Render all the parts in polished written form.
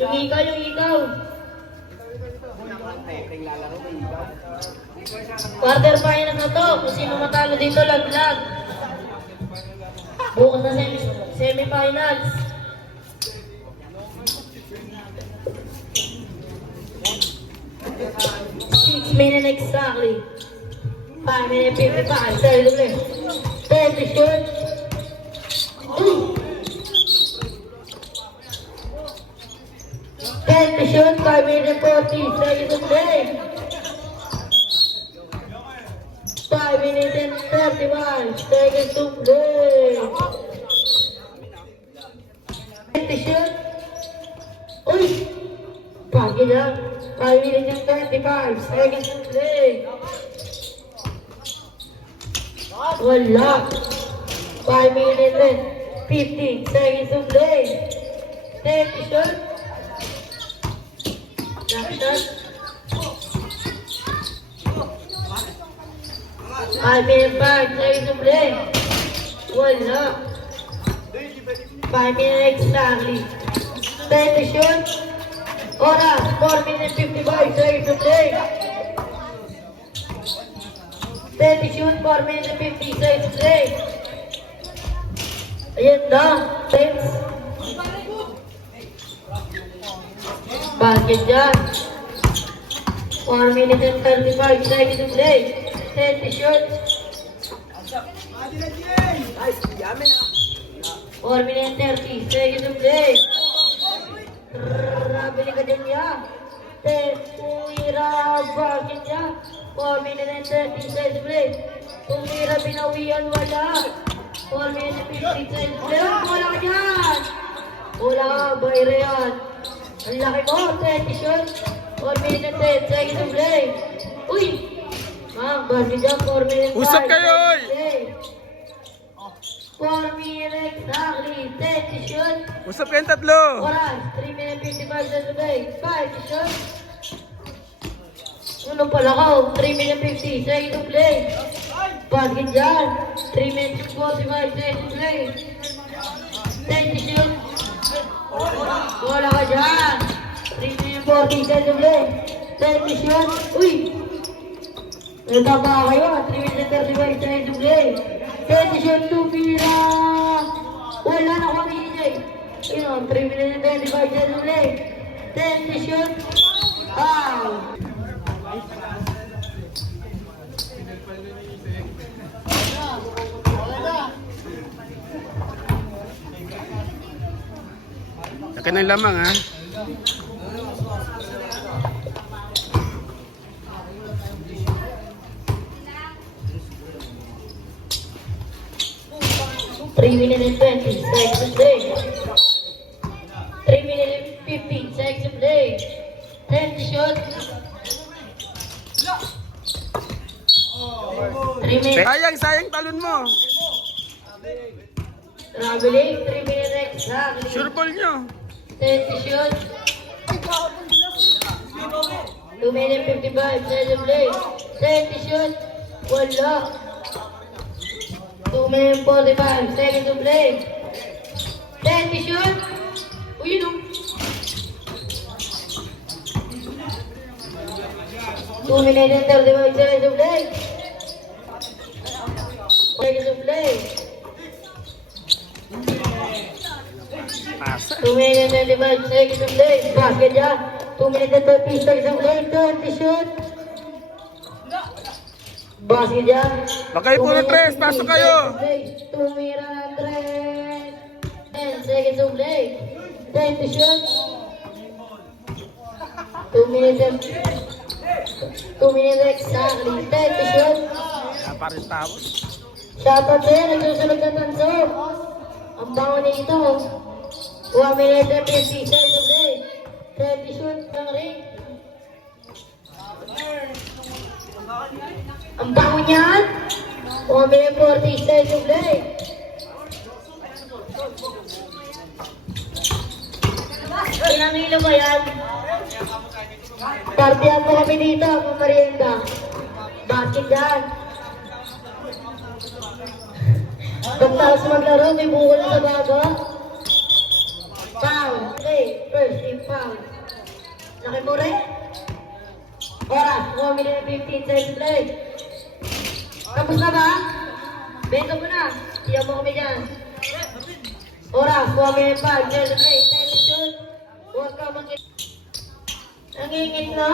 Yung ikaw, yung ikaw. Quarter final na to. Kung sino matalo dito, laglag. Bukas na semifinals. 6 minutes exactly. 5 minutes 55. Sorry, ulit. 10 to shoot. 10 to shoot. 5 minutes 40 seconds to play. 5 minutes and 31 seconds to play. 10 to shoot. Uy! Pagi lang. 5 minutes and 35 seconds to play. Wala. 5 minutes and 50 seconds to play. 10 to shoot. Drop shot. 5 minutes 5 seconds to play. Wala. 5 minutes exactly. 10 to shoot. Oras, 4 minutes 55 seconds to play. 10 to shoot, 4 minutes 50 seconds to play. Ayan na, 10. Basket dyan. 4 minutes and 35 seconds to play. 10 to shoot. 4 minutes 30 seconds to play. Rabili ka dyan niya. Tumira, bakit niya? 4 minutes and 30 seconds to play. Tumira, binawian, wala. 4 minutes and 50 seconds to play. Wala ka dyan. Wala ka, bayre yan. Ang laki mo, 30 shots. 4 minutes and 10 seconds to play. Uy! Bakit dyan? 4 minutes and 5 Usap kayo, oy! 4 minutes exactly. 10 to shoot. Usap kayong tatlo. Oras, 3 minutes 55 seconds to play. 5 to shoot. Ano pala ka? 3 minutes 50 seconds to play. Basket dyan. 3 minutes 45 seconds to play. 10 to shoot. Wala ka dyan. 3 minutes 40 seconds to play. 10 to shoot. Uy! Nagtama kayo. 3 minutes 35 seconds to play. 10 to shoot. Tumira. Wala na kami DJ. 3 minutes 25 seconds to play. 10 to shoot. Out. Laki ng lamang, ha? Three minutes and 20 seconds to play. 3 minutes and 15 seconds to play. 10 to shoot. 3 minutes. Sayang talon mo. Traveling. 3 minutes exactly. Sure ball nyo. 10 to shoot. 2 minutes 55 seconds to play. 10 to shoot. Wala. 2 minutes 45 seconds to play. 10 to shoot. Uy, no. 2 minutes and 35 seconds to play. Seconds to play. Pasa. 2 minutes and 25 seconds to play. Basket dyan. 2 minutes and 30 seconds to play. 10 to shoot. Basket dyan. Bakay puro tres. Pasok kayo. Tumira na tres. 10 seconds to play. 10 to shoot. 2 minutes and 2 minutes exactly. 10 to shoot. Pares tapos. Shoutout sa'yo. Nagsusunod na tanso. Ang bango nito. 1 minute and 50 seconds to play. 10 to shoot ng ring. Ang bango niyan. 1 minute 40 seconds to play. Ilang hilo ba yan? Partihan mo kami dito, mamarienda. Bakit yan? Pagtalas maglaro, may bukol sa baga. Foul. Play. First, foul. Laki mo rin. Oras, 1 minute and 15 seconds play. Tapos na ba? Bento mo na. Iyan mo kami dyan. Oras, 1 minute 5 seconds play. Tension. Huwag ka makik... Nangingit na.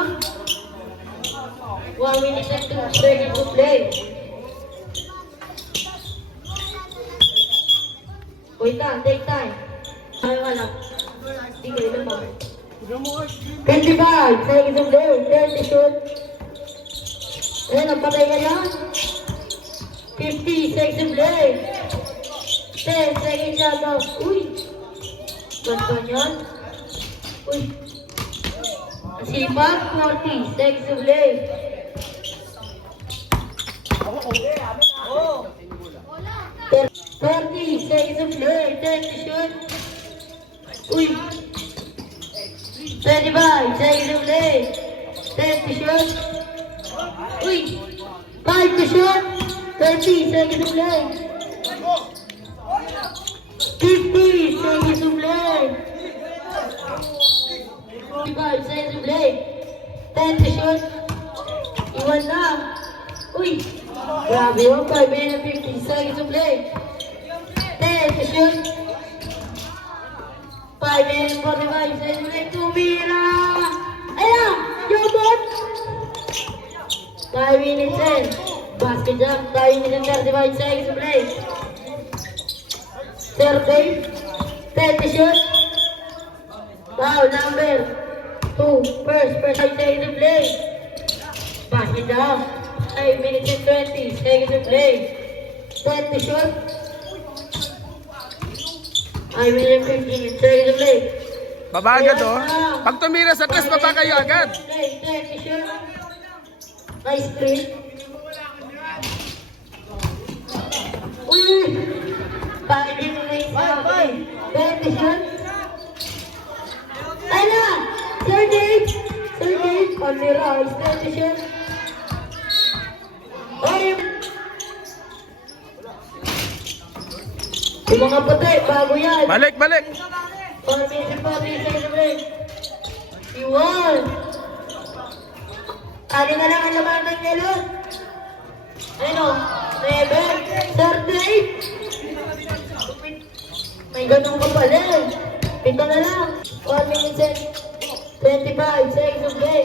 1 minute and 2 seconds to play. Wait lang, take time. Ay, wala. Hindi kayo naman. 25 seconds to play. 30 shoot. Ayun, nagpatay ka yan. 50 seconds to play. 10 seconds shot off. Uy! Ganda yan. Uy! Sipag, 40 seconds to play. 30 seconds to play. 10 shoot. Uy! 25 seconds to play. 10 to shoot. Uy! 5 to shoot. 30 seconds to play. 50 seconds to play. 55 seconds to play. 10 to shoot. Iwan na. Uy! Grabe yun. 5 minutes 50 seconds to play. 10 to shoot. 5 minutes 45 seconds to play. Tumira! Ayan! Yobot! 5 minutes 10. Basket jump. 5 minutes 35 seconds to play. 30. 10 to shoot. Foul number 2. First 5 seconds to play. Basket jump. 5 minutes and 20 seconds to play. 10 to shoot. 5 minutes and 15 seconds to play. Baba agad oh. Pag tumira sa tres, baba kayo agad. 10 to shoot. Nice screen. Uy! 5 minutes and 10 to shoot. Ay na! 38! 38! On the rise. 10 to shoot. Ay! Yung mga puti, bago yan. Balik, balik. 4 minutes and 40 seconds to play. Iwan! Kali na lang ang laman ng yelo. Ano? 9, 38. May ganun ka pala eh. Pito na lang. 1 minute and 25 seconds to play.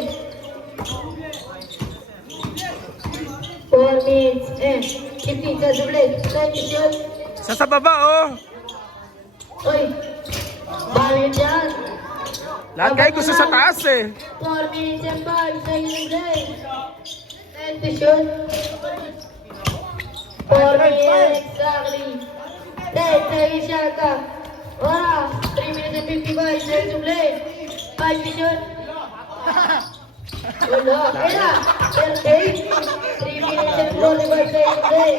4 minutes and 15 seconds to play. 20 shot. Sa baba oh. Uy! Bali dyan. Lahat kayo gusto sa taas eh. 4 minutes and 5 seconds to play. 20 shot. 4 minutes exactly. 10 seconds shot ka. Oras. 3 minutes and 55 seconds to play. 5 to shoot. Wala. Kaya. 38. 3 minutes and 45 seconds to play.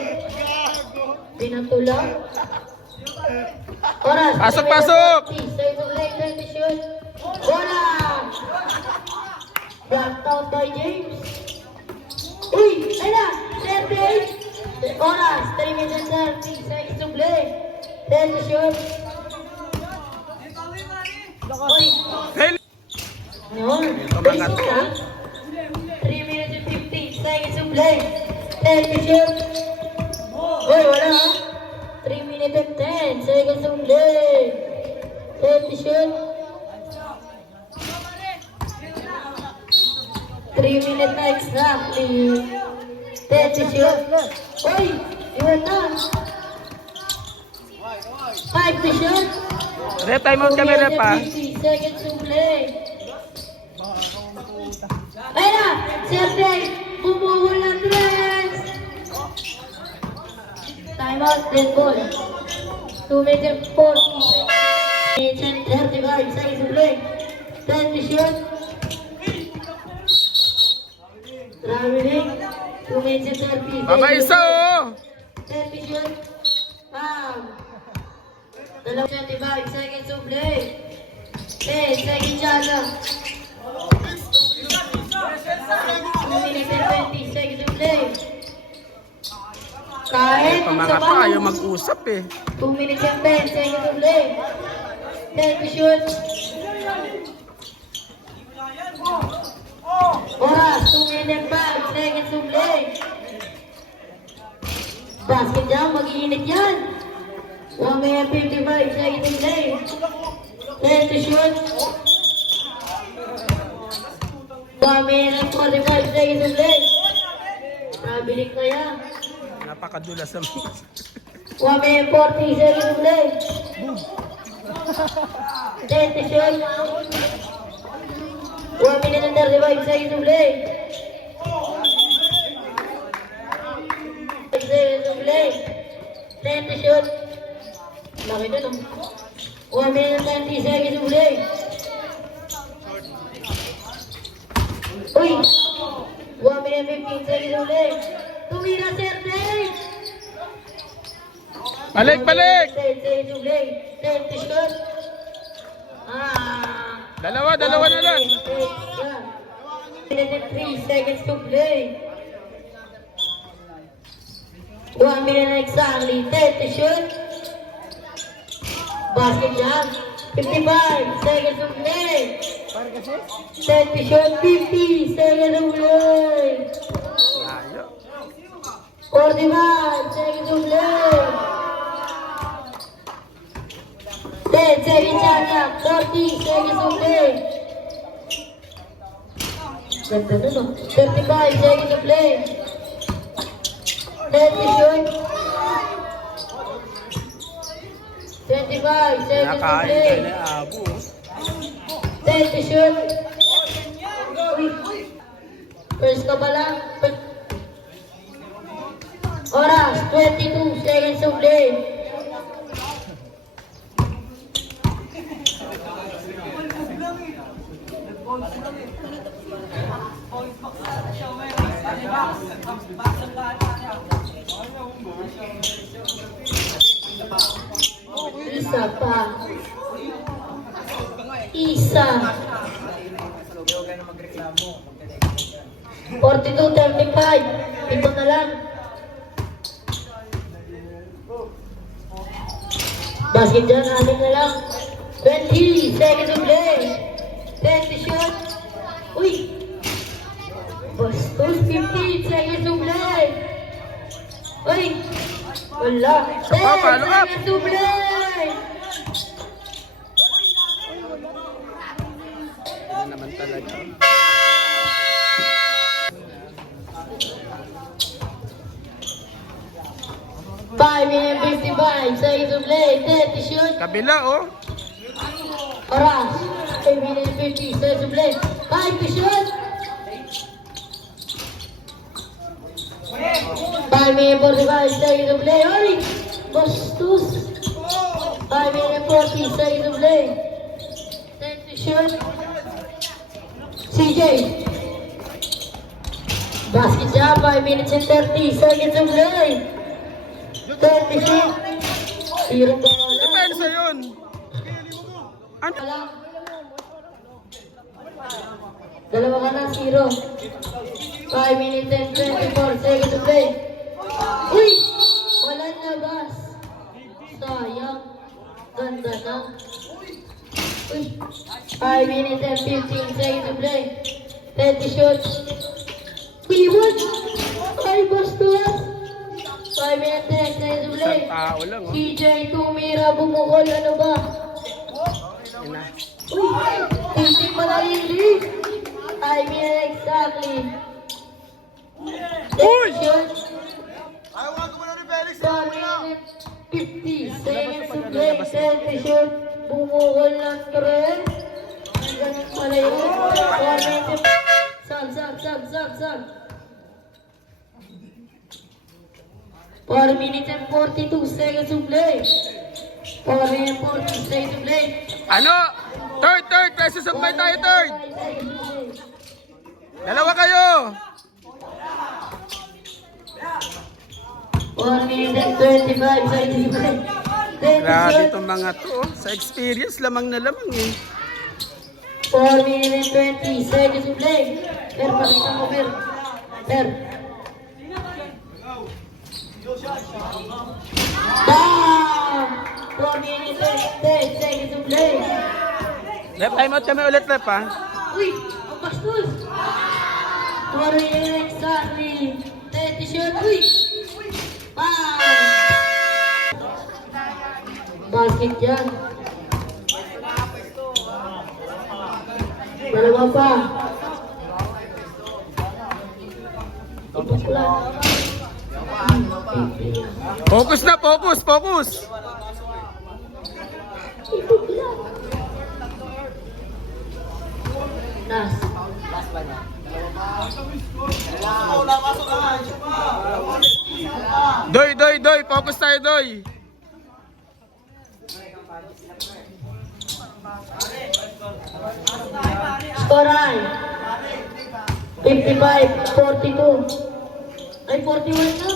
Pinatulang. Oras. Pasok, pasok. 40 seconds to play. 10 to shoot. Wala. Blocked out by James. Uy! Ay na! 38! Oras! 3 minutes and 30 seconds to play. 10 to shoot. Uy! Hey, Yun. ito mga to. 3 minutes and 15 seconds to play. 10 to shoot. Uy! Wala ha? 3 minutes and 10 seconds to play. 10 to shoot. 3 minutes na exactly. 10 to shoot. Uy! Iwan na. 5 to shoot. Rep, time out kami, rep ha. 50 seconds to play. Ay na! Sergey! Bumuhol ng tres! Time out, dead ball. 2 minutes and 40 minutes and 35 seconds to play. 10 to shoot. Traveling. 2 minutes and 30 Baba isa oh. 10 to shoot. Bam! 25 seconds to play. 10 seconds shot lang. 2 minutes and 20 seconds to play. Kahit Ito mga to, ayaw mag-usap eh. 2 minutes and 10 seconds to play. 10 to shoot. dyan, mag-iinit yan. 1 minute 55 seconds to play. 10 to shoot. 1 minute 45 seconds to play. Nabilik na yan. Napakadulas naman. 1 minute 40 seconds to play. 10 to shoot. 1 minute and 35 seconds to play. 5 seconds to play. 10 to shoot. Laki na, no? 1 minute and 20 seconds to play. Uy! 1 minute 15 seconds to play. Tumira, Sergey! Balik, balik! 10 seconds to play. 10 to shoot. Dalawa na lang. 1 minute and 3 seconds to play. 1 minute exactly. 10 to shoot. Basket jam. 55 seconds to play. 10 to shoot. 50 seconds to play. Layo. 45 seconds to play. 10 seconds shot clock. 40 seconds to play. Ganda na, no? 35 seconds to play. 10 to shoot. 25 seconds to Nakain play. ka na abo. 10 to shoot. Uy. First ka ba lang? Oras, 22 seconds to play. Isa pa. Isa. 42-35. Ito na lang. Basket dyan, anin na lang. 20 seconds to play. 10 to shoot. Uy! Bastos, 15 seconds to play. Uy! Wala. Isa pa, 10 follow up. seconds to play. Yan naman talaga. Five minute 55 seconds to play. 10 to shoot. Kabila, oh. Oras. 5 minute 50 seconds to play. 5 to shoot. 5 minute 45 seconds to play. Uy! Bastos. 5 minute 40 seconds to play. 10 to shoot. CJ. Basket jam. 5 minutes and 30 seconds to play. 10 to shoot. Zero ball. Depensa yun. Ano? Dalawa ka na, 0. 5 minutes and 24 seconds to play. Uy! Walang labas. Sayang. Ganda na. Uy! 5 minutes and 15 seconds to play. 10 to shoot. Pivot! Ay, bastos! 5 minutes and 10 seconds to play. Isang tao lang, oh. CJ tumira, bumukol. Ano ba? Ina. Uy! Titik pa na yung lead. 5 minutes exactly. Uy! Shoot. Ayaw nga ko muna ni Felix. 1 minute 50 seconds to play. 10 to shoot. Bumukol ng tren. Ganun pala yun. 1 minute. Sab. 4 minutes and 42 seconds to play. 4 minutes 40 seconds to play. Ano? Third. Presa sabay tayo, third. Dalawa kayo. 1 minute and 25 seconds to play. 10 to Grabe shoot. itong mga to. Oh. Sa experience, lamang na lamang eh. 4 minutes and 20 seconds to play. Per, pakita mo, Per. Per. Bam! 4 minutes and 10 seconds to play. Left time out kami ulit, left ha. Uy! Ang bastos! 4 minutes exactly. 10 to shoot. Uy! Bam! Basket yan. Dalawa pa. Ipos lang. Focus na, focus, focus. Ipos lang. Nas. Doy, focus tayo, Doy. Score ay 55-42. Ay, 41 na.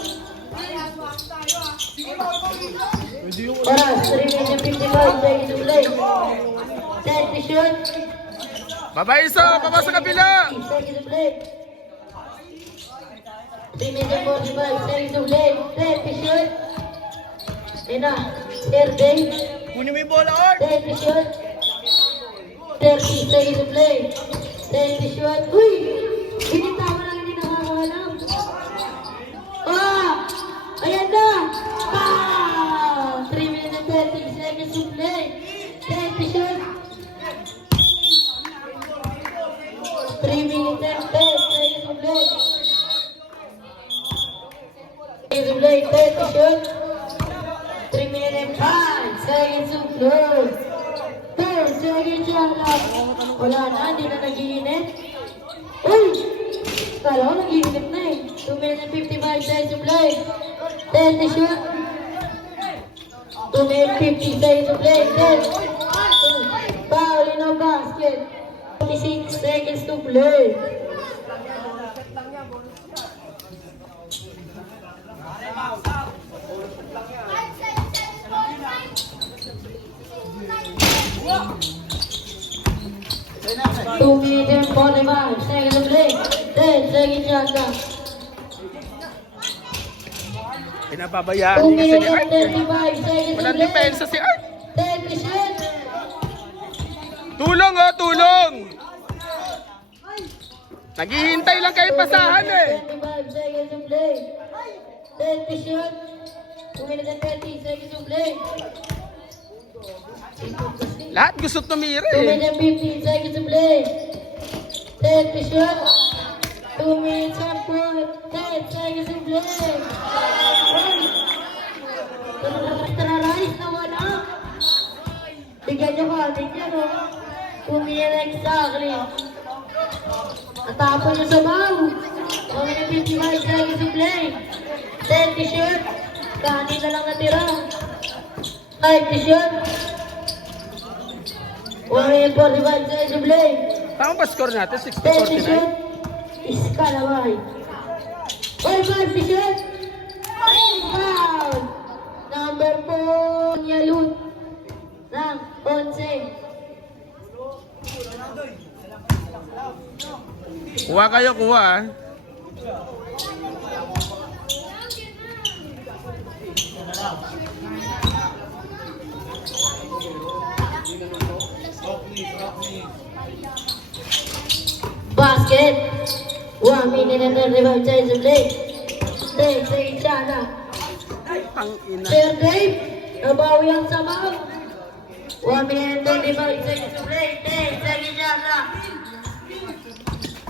Oras, 3 minutes 55 seconds to play. Set to shoot. Baba isa, baba sa kabila. 60 seconds to play. 3 minutes 45 seconds to play. Set to shoot. Ayun na, third day. Kunin mo yung bola, Art! Set to shoot. 30 seconds to play. Set to shoot. Uy! Binitawa lang hindi nakakawalam. Ah! Ayan na! Ah! 3 minutes and 30 seconds to play. Set to shoot. 3 minutes and 10 seconds to play. Seconds to play. Set to shoot. 3 minutes and 5 seconds to play. 10 seconds yan lang. Wala na, hindi na nag-iinit. Uy! Kala ko nag-iinit na eh. 2 minutes and 55 seconds to play. 10 to shoot. 2 minutes 50 seconds to play. 10. Foul in a basket. 46 seconds to play. Two minutes and 45 seconds to play. 10 seconds yan lang. Pinababayaan 2 niya kasi minutes ni and Art. 35 seconds to Walang play. depensa si Art. 10 to shoot. Tulong oh, tulong. Naghihintay lang kayo pasahan eh. 25 seconds to play. 10 to shoot. 2 minutes and 30 seconds to play. Lahat gusto tumira 2 eh. minutes and 15 seconds to play. 10 to shoot. 2 minutes and 10 seconds to play. Extra rice na wala. Bigyan nyo kami dyan o. 2 minutes exactly. Natapon nyo sa baw. 2 minutes 55 seconds to play. 10 to shoot. Kanin na lang natira. 5 to shoot. 1 minute 45 seconds to play. Tama ba score natin? 10 to shoot. 60-49? Iskalaway. 5 to shoot. Foul. Number 4. Yalut. Ng 11. Kuha kayo, kuha ah. Basket. 1 minute and 35 seconds to play. 10 seconds siya na. Tang ina. Third game. Nabawi ang sabaw. 1 minute and 35 seconds to play. 10 seconds siya na.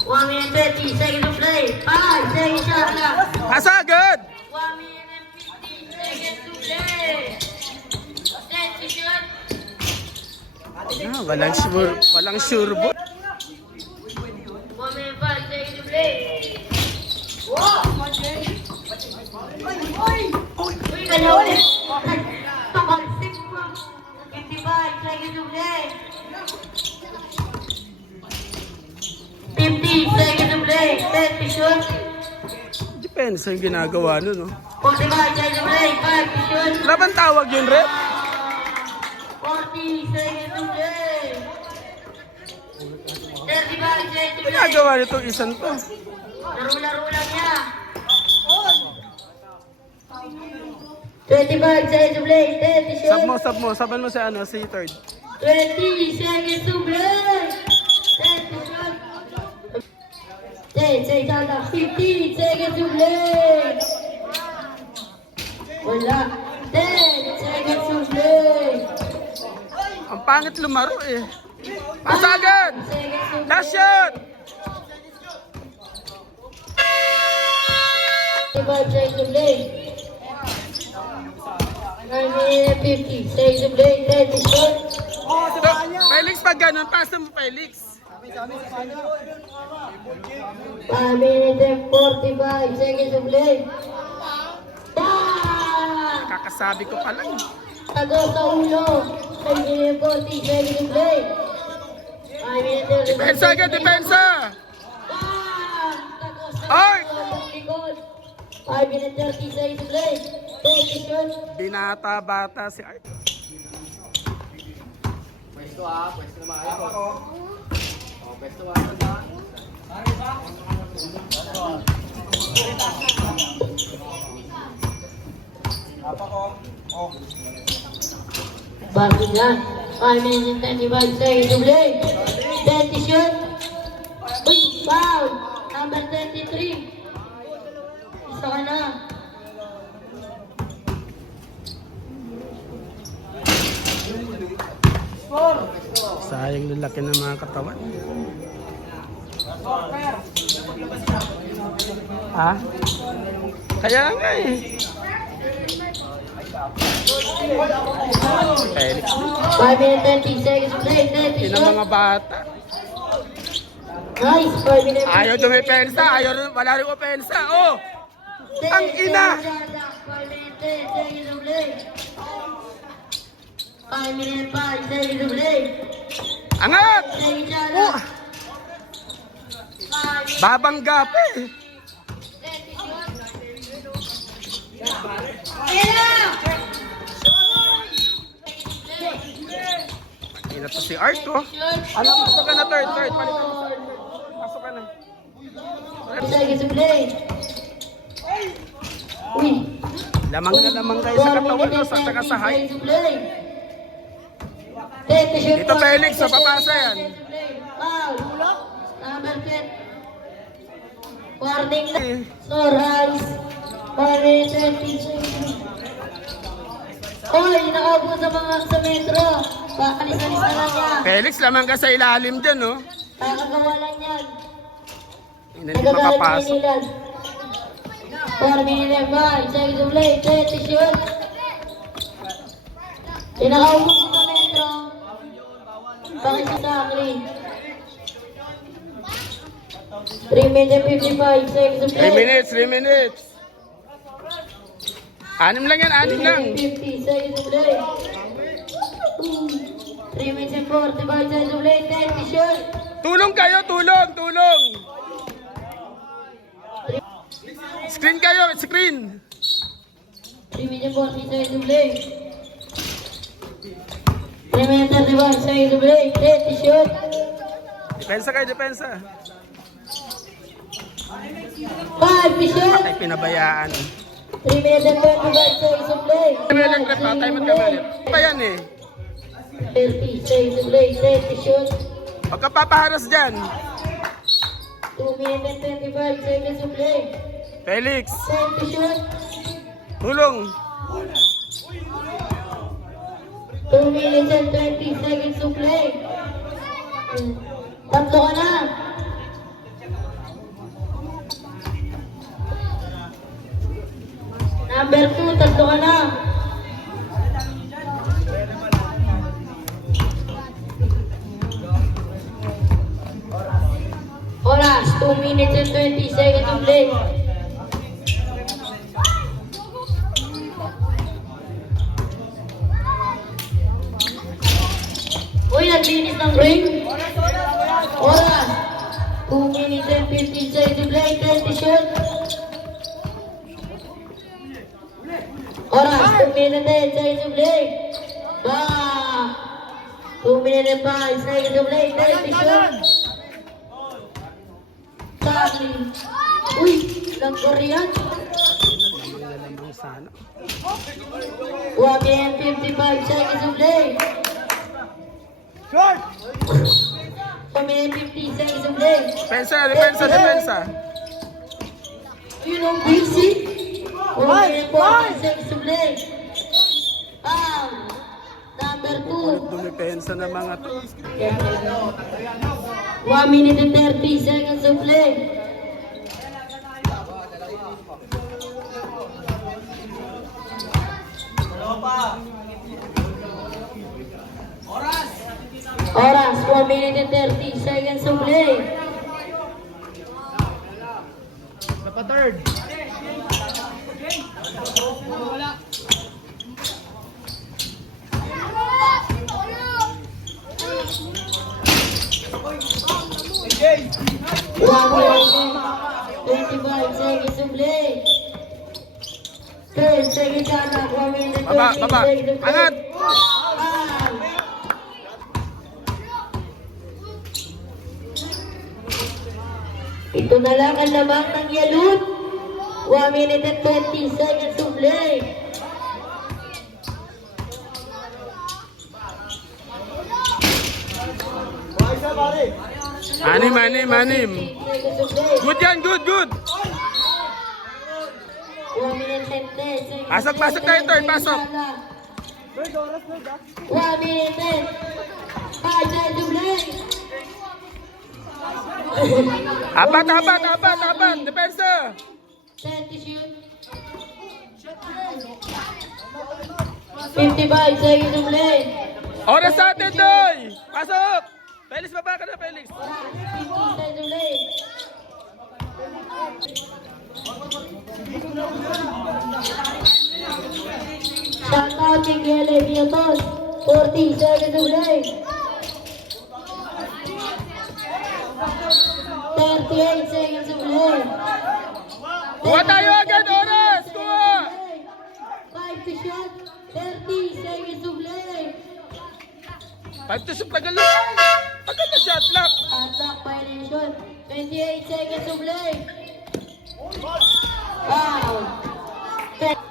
1 minute 30 seconds to play. 5 seconds siya na. Asagad! 1 minute and 15 seconds to play. 10 to shoot. Ah, walang sure ball. 1 minute 5 seconds to play. Uy, dalawa ulit. Tamalsik pa. 55 seconds to play. 50 seconds to play. 10 to shoot. Depende sa yung ginagawa nun, no? 45 seconds to play. 5 to shoot. Wala bang tawag yun, Rep? 40 seconds to play. 35 seconds to play. Ginagawa nitong isang to. Laro-laro lang niya. 25 seconds to play. 10 to shoot. Saban mo si ano, si third. 20 seconds to play. 10 to shoot. 10 seconds. 15 seconds to play. Wala. 10 seconds to play. pangit lumaro eh. Pasa agad! Last shot! 55 seconds to play. 9 minutes 50 seconds to play. 30 shot. Felix, pag ganun, pasa mo Felix. 5 minutes and 45 seconds to play. Bang! Kakasabi ko pa lang. Tago sa ulo. 5 minutes and 40 seconds to play. 5 minutes and 30 Depensa agad, depensa! Bang! Tago sa Ay! ulo. Likod. 5 minutes 30 seconds to play. 30 shots. Binata-bata si Art. Pwesto ha, pwesto naman kayo. O, pwesto ha. Bago na. 5 minutes and 25 seconds to play. 30 shots. Uy, foul. Number 23. Isa ka na. Sayang lalaki ng mga katawan. Ha? Kaya nga eh. Felix. 5 minutes 30 seconds to play. 30 Yun ang shots. mga bata. Nice. 5 minutes. Ayaw dumipensa. Ayaw rin, wala rin opensa. Oh! Ang ina! 5 minutes 10 seconds to play. 5 minutes 5 seconds to play. Angat! Second shot. Oh! 5 Babangga pa eh. 30 shots. Kaya! Ina to si Art oh. Ano, pasok ka na third. Palitan mo sa Art. Pasok ka na. Seconds to play. Uy. Lamang na lamang kayo sa katawan no, sa saka sa height. Dito Felix, sa papasa yan. Foul. Number 10. Warning na. Sunrise. 120. Hoy, nakaupo sa metro. Pakalis-alis na lang yan. Felix, lamang ka sa ilalim dyan no. Kakagawa lang yan. Hindi mapapasok. 4 minutes 5 seconds to play. 30 shots. Pinakaupo sa metro. Pakisasakli. 3 minutes 55 seconds to play. 3 minutes. 6 lang yan, 6 lang. 50 seconds to play. 3 minutes and 45 seconds to play. 30 shots. Tulong kayo, tulong. Screen kayo, screen. 3 minutes 40 seconds to play. 3 minutes 31 seconds to play. 30 shots. Depensa kayo, depensa. 5 shots. Ay, pinabayaan. 3 minutes and 25 seconds to play. Kami ulit, rep, time at kami ulit. Pa yan eh. 30 seconds to play. 30 shots. Huwag ka papaharas dyan. 2 minutes and 25 seconds to play. Felix, 30 shots. tulong. 2 minutes and 20 seconds to play. Tatlo ka na. Number 2, tatlo ka na. Oras, 2 minutes and 20 seconds to play. Uy, naglinis ng ring. Oras, 2 minutes and 15 seconds to play. 30 shots. Oras, 2 minutes and 10 seconds to play. Bah! 2 minutes and 5 seconds to play. 30 shots. Sabi. Uy, langgor yan. Lamang sana. 1 minute and 55 seconds to play. 1 minute and 50 seconds to play. Depensa. You know, busy. 1 minute and 40 seconds to play. Number 2. Kulit dumipensa ng mga to. 1 minute and 30 seconds of play. Oras, 1 minute and 30 seconds of play. Sa pa third. One minute, 25 seconds to play. 10 seconds anak, 1 minute, 20 Baba, baba. seconds to play. Angat. Ito na lang ang lamang ng yalut. 1 minute and 20 seconds to play. Anim, anim, anim. Seconds to play. Good yan, good, good. 1 minute and 10 seconds. Pasok, pasok tayo, Third, pasok. 1 minute and 5 seconds to play. Apat, apat, apat, apat. Depensa. 10 to shoot. 55 seconds to play. Oras sa atin, Doy. Pasok. Felix, baba ka na, Felix. 50 seconds to play. Shout out kay Gele Vietos. 40 seconds to play. 38 seconds to play. Kuha tayo agad, oras. Kuha. 5 to shot. 30 seconds to play. 5 to shoot, tagal lang. Tagal na shot lock. Attack violation. 28 seconds to play. Wow.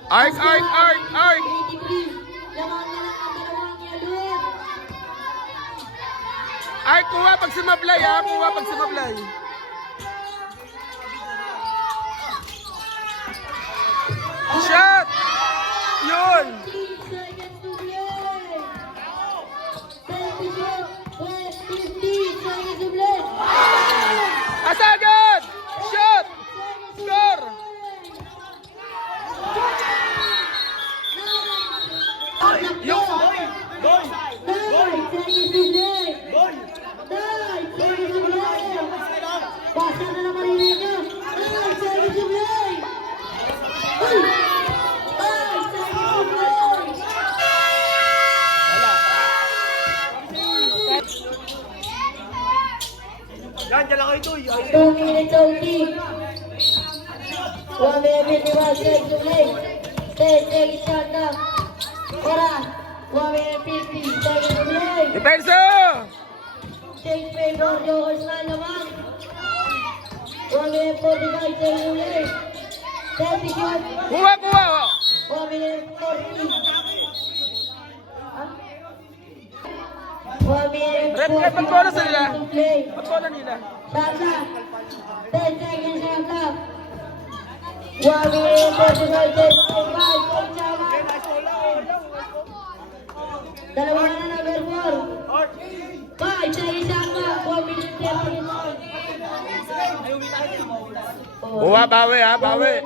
Arc, arc, arc, arc. 83. Lamang na lang ang dalawang yalut. Arc, kuha pag sumablay, ha. Kuha pag sumablay. Shot. Yun. 15 seconds to play. 30 shot. 15 seconds to play. Asagad. Shot. Score. Yung 9 seconds to play. 9 seconds to play. Basa na naman rin nyo. 9 seconds to play. 5 seconds to play. Yan, dyan lang kayo ito. 2 minutes OT. 1 minute 51 seconds to play. 10 seconds shot na. Oras. 1 minute 50 seconds to play. depensa. Change favor Jokers na naman. 1 minute 45 seconds to play. 30 shot. Kuha, kuha. 1 minute 40. Huh? 1 minute Rep, 40 rep, pagbola sa nila. seconds to play. Pagbola nila. Shaka. 10 seconds Shaka. 1 minute 45 seconds to play. Dalawa na number 4. 5 seconds Shaka. 1 minute 30. Kuha, bawi, ha, bawi.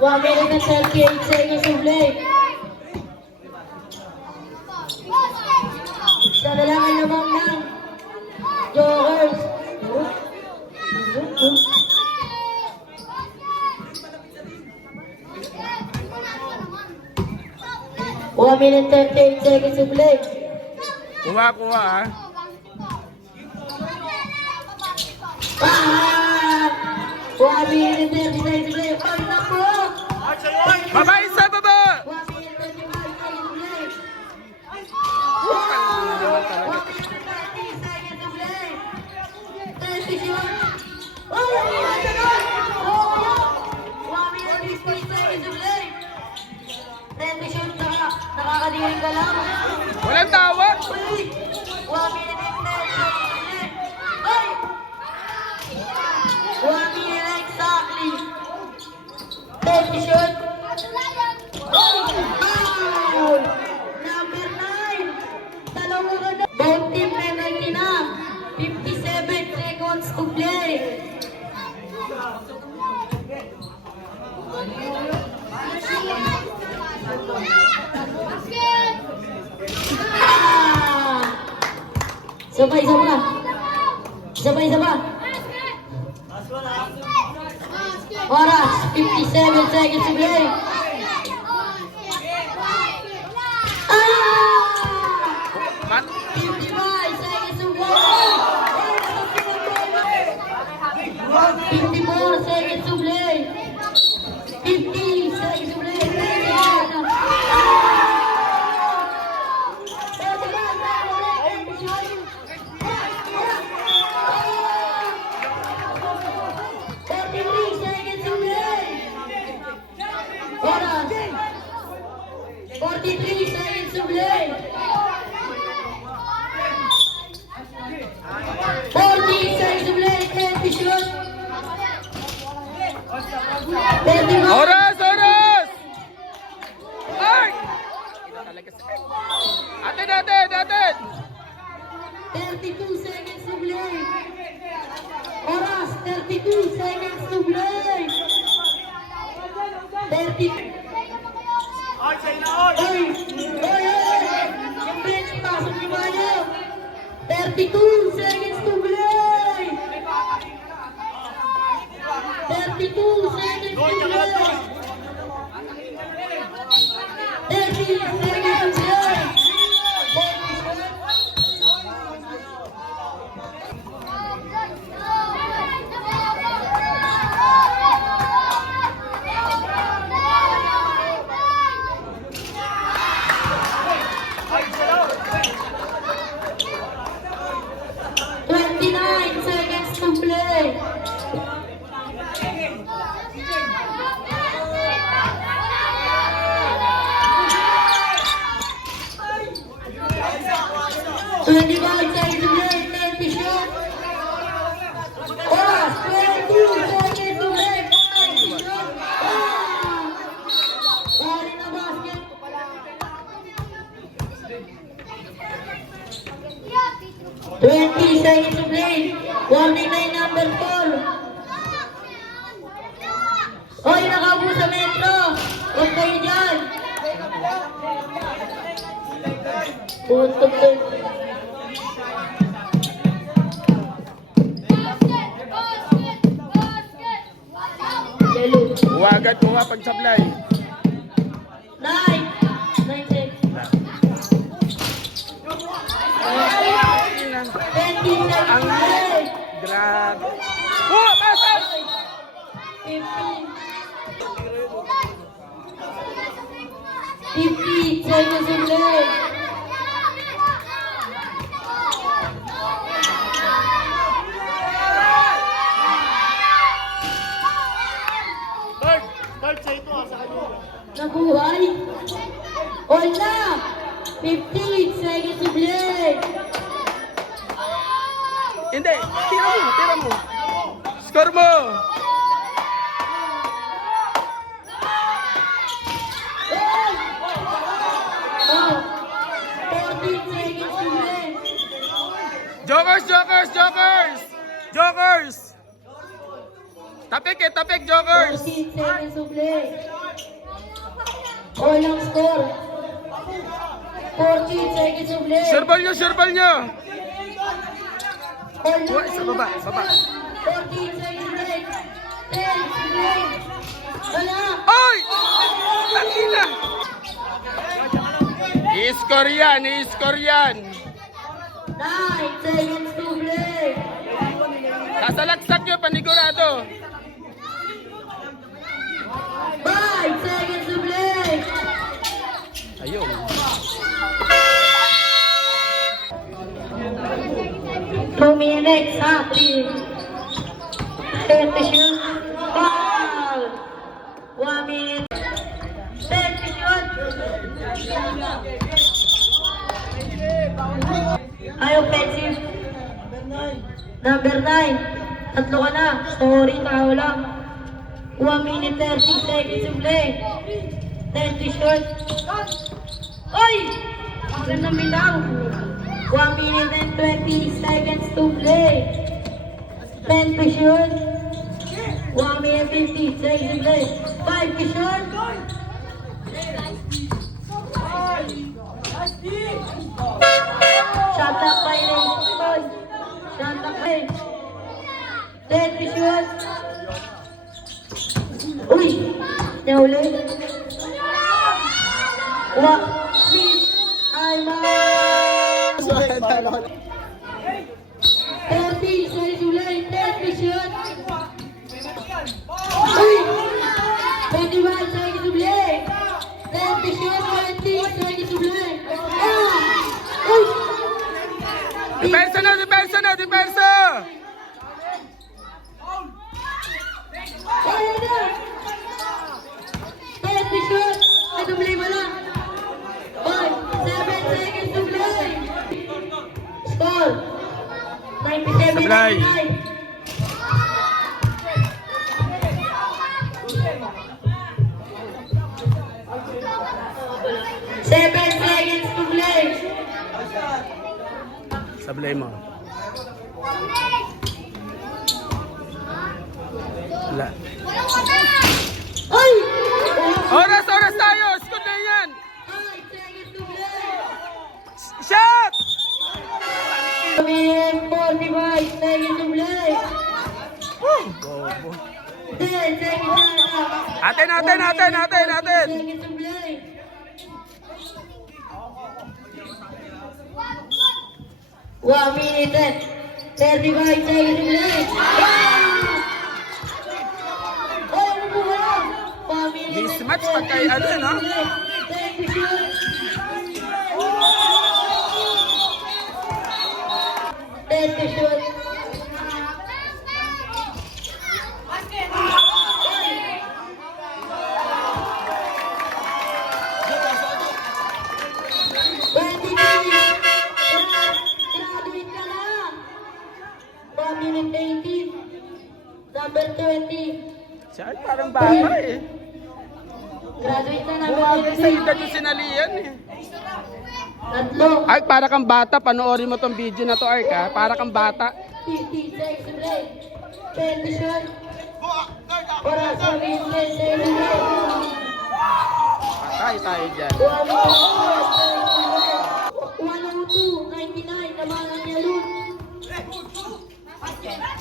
One minute and 38 seconds to play. Sa dalaman naman ng Jokers. 1 minute 38 seconds to play. Kuha, kuha, ha. Ah! 1 minute 30 seconds to play. Pag na po! Baba, isa, baba. 1 minute 35 seconds to play. Putang ina naman talaga. 1 minute 30 seconds to play. 30 shots. Oh my God! Oh, 1 minute 50 seconds to play. 30 shots nakakadikit. Tumingin ka lang. Walang tawag. Uy! 1 minute and 10 seconds. Ay! 1 minute exactly. 30 shot. Foul! Number 9. Dalawa ka na. Both team penalty na. 57 seconds to play. Ah! Sabay, sabay. Sabay, sabay. Oras, 57 seconds to play. Ah! Mat 55 seconds to play. 54 seconds to play. 50 seconds to play. Oras. 43 seconds to play. 40 seconds to play. 20 shots. 31. Oras! Oras! Ay! Ito talaga sa... Atin, atin, atin! 32 seconds to play. Oras, 32 seconds to play. 30. Oy! Oy! Yung bench, pasok ni Mayo. 32 seconds to play. 32 seconds to play. 30 seconds to play. 29 seconds to play. Twenty-five seconds to play. 30 shots. Oras, 22 seconds to play. 40 shots. Sorry na basket. 20 seconds to play. Warning line number 4. Hoy, nakaupo sa metro. Huwag kayo dyan. Putok ko. Yellow. Huwagan ko nga pagsablay. 9 seconds. 20 seconds Ang to play. grabe. Oh, pasok! 50 seconds to play. Nabuhay. All na. 15 seconds to play. Hindi, tira mo, tira mo. Score mo. Oh, 14 seconds to play. Jokers, jokers, jokers! Jokers! Tapik tapik, jokers! 14 seconds to play. All ang score. 14 seconds to play. Surbal nyo, surbal nyo! All Oh, ang sa baba, baba. 14 seconds to play. 10 to play. Wala. Ay! Tangina! I-score yan, i-score yan! 9 seconds to play. Sasalaksak nyo, panigurado! 5 seconds to play. Ayun. Two minutes, happy. 30 shoot. Foul. 1 minute. 30 shoot. Ay, offensive. Number 9. Tatlo ka na. Sorry, tao lang. 1 minute 30 seconds to play. 10 to shoot. Oy! Ang ganda bitaw. 1 minute and 20 seconds to play. 10 to shoot. 1 minute 50 seconds to play. 5 to shoot. Shot clock violation. Shot clock violation. 10 to shoot. Uy! Nahuli. What? I'm out. 30 seconds to play. 10 to shoot. Uy! 21 seconds to play. 10 to shoot. 20 seconds to play. Ah! Uy! Depensa na, depensa na, depensa! Kaya na! 10 to shoot. Ay, tumuli mo lang. 7 seconds to play. Score. 97-99. Sablay. Seven seconds to play. Sablay mo. Wala. Ay! Oras, oras tayo! Scoot na yan! 5 seconds to play. Shot! 45 seconds to play. Bobo. 10 seconds na. Atin, atin, atin, atin, atin! Seconds to play. 1 minute and 35 seconds to play. Oh, ano po ba? 1 minute and Mismatch pag kay ano, no? 10 to shoot. 10 to shoot. Graduate ka na. 1 minute 18. Number 20. Siya ay parang bata eh. Graduate na number Bumagay sa 20. edad yung sinalian eh. Tatlo. Ark, para kang bata. Panoorin mo tong video na to, Ark, ha? Para kang bata. 50 seconds to play. 10 to shoot. Para sa 10 seconds to play. Patay tayo dyan. 102.99 naman ang yalun.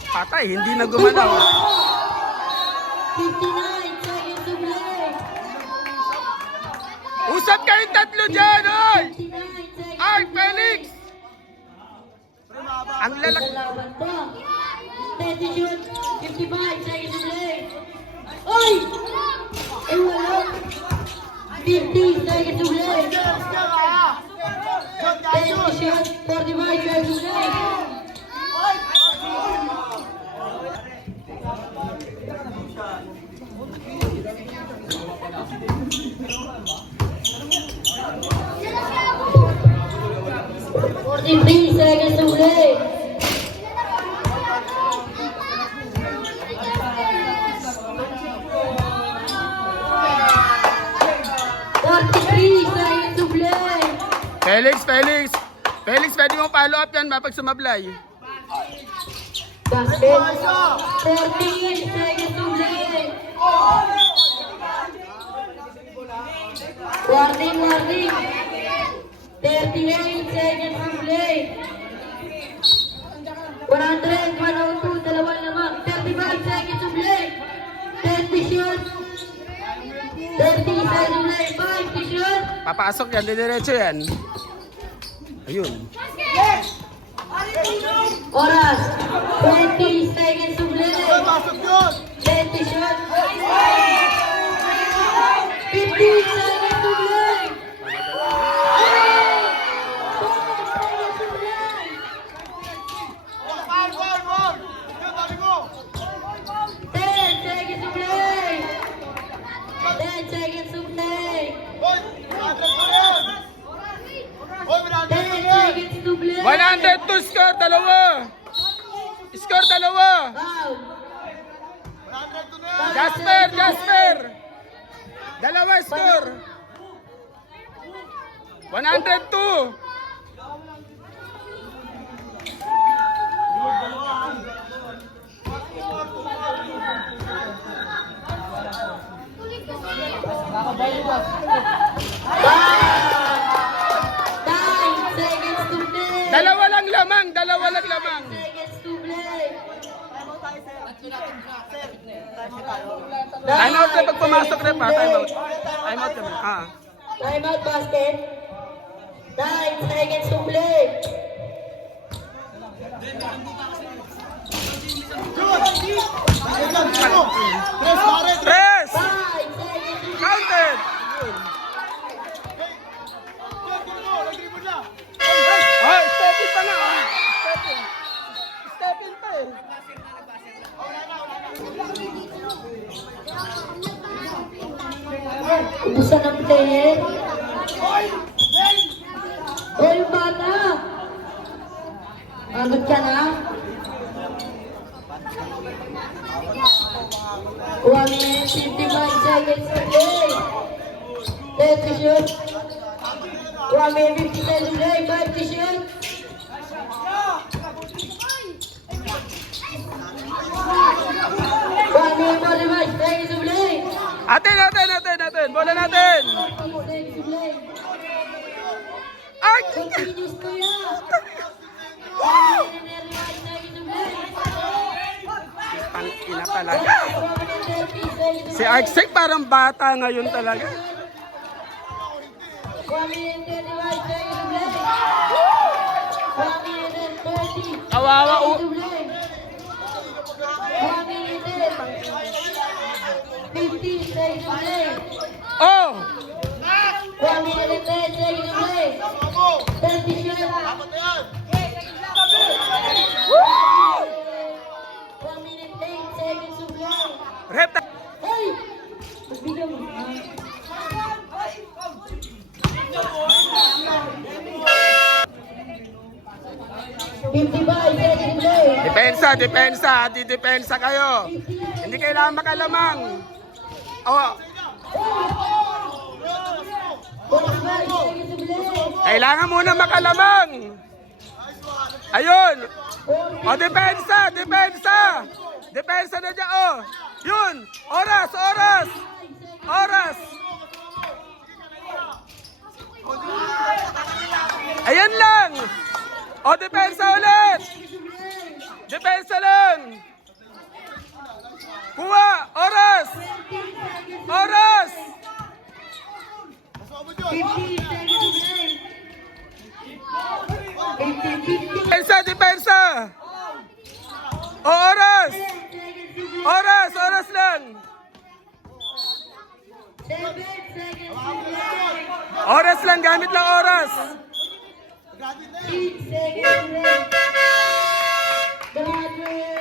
Patay, hindi na gumalaw. 59 seconds to play. Usap kayong tatlo dyan, oy! 59 seconds. Ark, Felix! Ang lalak... Lalaban to. 10 to shoot. 55 seconds to play. Oy! Eh wala. 50 seconds to play. 10 to shoot. 45 seconds to play. Forty-three seconds to play. Felix, Felix! Felix, pwede mong follow up yan mapag sumablay. Basket. 48 seconds to play. Warning, warning. 38 seconds to play. 100, 102, dalawa lamang. 35 seconds to play. 10 to shoot. 30 seconds to play. 5 to shoot. Papasok yan, didiretso yan. Ayun. Oras. 20 seconds to play. 10 to shoot. 15 seconds to play. 10 seconds to play. 10 seconds to play. 10 seconds 102 score, dalawa. Score, dalawa. Foul. Jasper. Dalawa score. 102. Nine seconds to play. Dalawa lang lamang. Seconds to play. Time out na pag pumasok rep ha. Time out. Time out naman. Ha. Time out basket. 9 seconds to play. Press! 5 seconds to play. Counted! Oh, step in pa nga. Step in pa eh. Ubusan ng player. Oy, bata! Pagod ka na? 1 minute, 55 seconds to play. Let's shoot. 1 minute, 50 seconds to play. 5 to shoot. 1 minute, 45 seconds to play. Atin. Bola natin. 40 seconds to play. Ay! Continuous to ya. Ang ina talaga. Si Arksec parang bata ngayon talaga. Kawawa o. Oh! 1 minute and 10 seconds to play. 30 shots. 1 minute 8 seconds to play. Rep ta- Hey! Magbigyan mo. Depensa. Depensa kayo. Hindi kailangan makalamang. Oh, 45 seconds to play. kailangan muna makalamang. Ayun. O, depensa. Depensa na dyan, oh. Yun. Oras. Ayan lang. O, depensa ulit. Depensa lang. Kuha. Oras. 15 seconds to play. 15, 15. Depensa. O, oras. 10 seconds to play. Oras lang. 7 seconds to play. Oras lang, gamit lang oras. 8 seconds to play. Graduate.